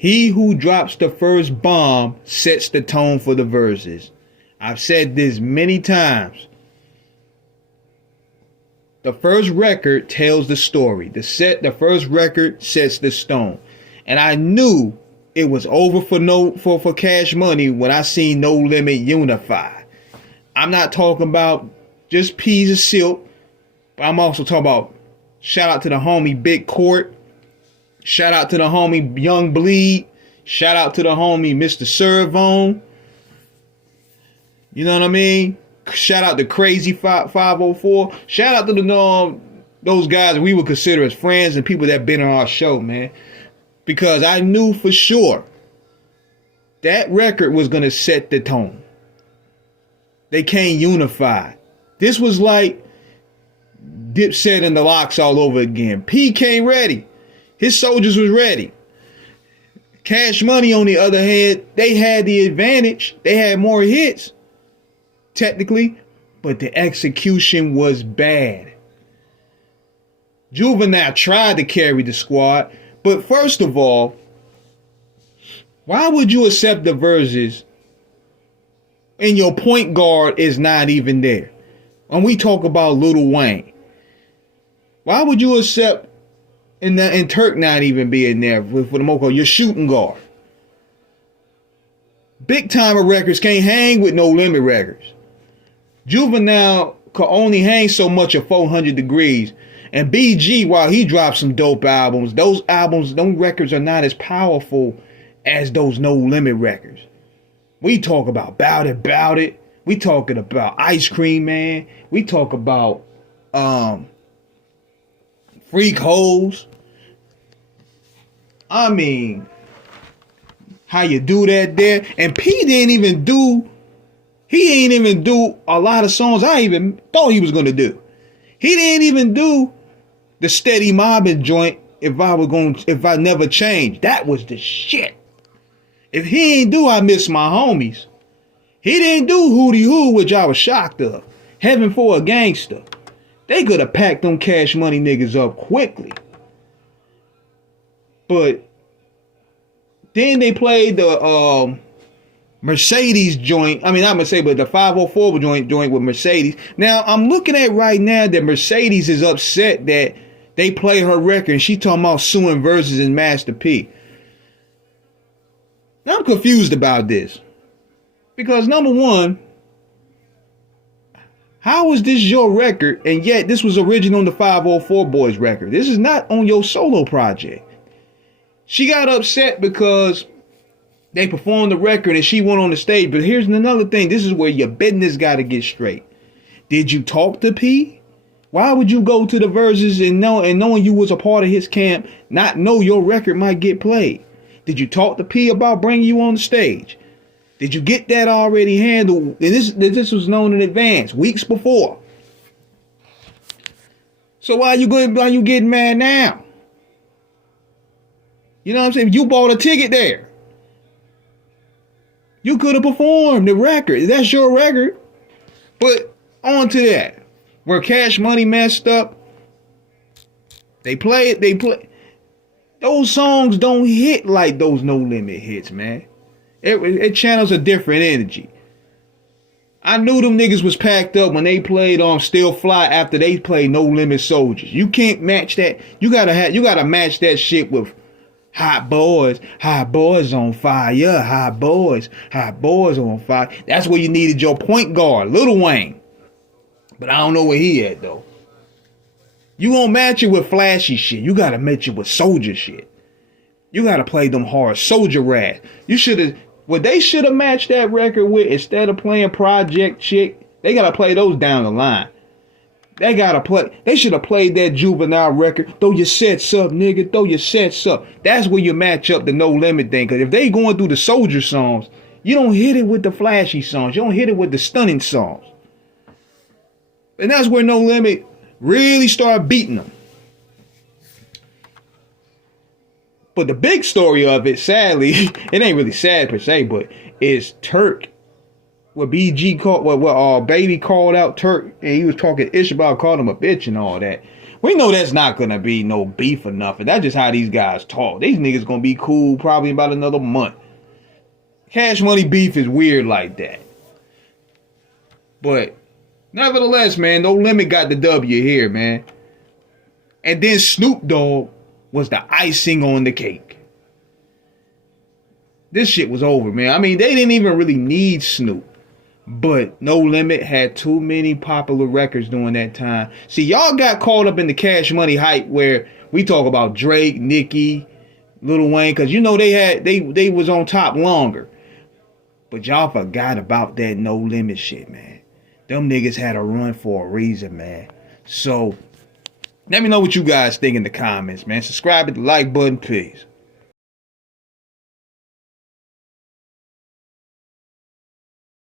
He who drops the first bomb sets the tone for the verses. I've said this many times. The first record tells the story. The first record sets the stone. And I knew it was over for Cash Money when I seen No Limit unify. I'm not talking about just Peas of Silk, but I'm also talking about shout out to the homie Big Court. Shout out to the homie Young Bleed. Shout out to the homie Mr. Servone. You know what I mean? Shout out to Crazy 504. Shout out to those guys we would consider as friends and people that been on our show, man. Because I knew for sure that record was going to set the tone. They can't unify. This was like Dipset and the Locks all over again. P came ready. His soldiers was ready. Cash Money, on the other hand, they had the advantage. They had more hits, technically, but the execution was bad. Juvenile tried to carry the squad, but first of all, why would you accept the verses and your point guard is not even there? When we talk about Lil Wayne, why would you accept and Turk not even being there for the Moko, your shooting guard? Big Timer Records can't hang with No Limit Records. Juvenile could only hang so much at 400 Degrees. And BG, while he dropped some dope albums, those records are not as powerful as those No Limit records. We talk about Bout It. We talking about Ice Cream Man. We talk about Freak Hoes. I mean, how you do that there? And P ain't even do a lot of songs I even thought he was gonna do. He didn't even do the Steady Mobbing joint. If I never changed, that was the shit. If he ain't do I Miss My Homies, he didn't do Hootie Hoo, which I was shocked of. Heaven for a Gangster. They could have packed them Cash Money niggas up quickly. But then they played the Mercedes joint. I mean, not Mercedes, but the 504 joint with Mercedes. Now, I'm looking at right now that Mercedes is upset that they play her record and she talking about suing Versus and Master P. Now, I'm confused about this. Because number one, how is this your record and yet this was original on the 504 Boys record? This is not on your solo project. She got upset because they performed the record and she went on the stage. But here's another thing. This is where your business got to get straight. Did you talk to P? Why would you go to the Verses and knowing you was a part of his camp, not know your record might get played? Did you talk to P about bringing you on the stage? Did you get that already handled? And this was known in advance, weeks before. So why you getting mad now? You know what I'm saying? You bought a ticket there. You could have performed the record. That's your record. But on to that. Where Cash Money messed up, they play. Those songs don't hit like those No Limit hits, man. It channels a different energy. I knew them niggas was packed up when they played on Still Fly after they played No Limit Soldiers. You can't match that. You gotta match that shit with Hot Boys on fire, Hot Boys on fire. That's where you needed your point guard, Lil Wayne. But I don't know where he at though. You gonna match it with flashy shit. You gotta match it with soldier shit. You gotta play them hard soldier rap. What they should have matched that record with, instead of playing Project Chick, they gotta play those down the line. They should have played that Juvenile record. Throw your sets up, nigga. Throw your sets up. That's where you match up the No Limit thing. Because if they going through the soldier songs, you don't hit it with the flashy songs. You don't hit it with the stunning songs. And that's where No Limit really started beating them. But the big story of it, sadly, it ain't really sad per se, but is Turk. What BG called, what Baby called out Turk, and he was talking ish about calling him a bitch and all that. We know that's not gonna be no beef or nothing. That's just how these guys talk. These niggas gonna be cool probably about another month. Cash Money beef is weird like that. But nevertheless, man, No Limit got the W here, man. And then Snoop Dogg was the icing on the cake. This shit was over, man. I mean, they didn't even really need Snoop. But No Limit had too many popular records during that time. See, y'all got caught up in the Cash Money hype where we talk about Drake, Nicki, Lil Wayne, because you know they was on top longer. But y'all forgot about that No Limit shit, man. Them niggas had a run for a reason, man. So, let me know what you guys think in the comments, man. Subscribe, hit the like button, please.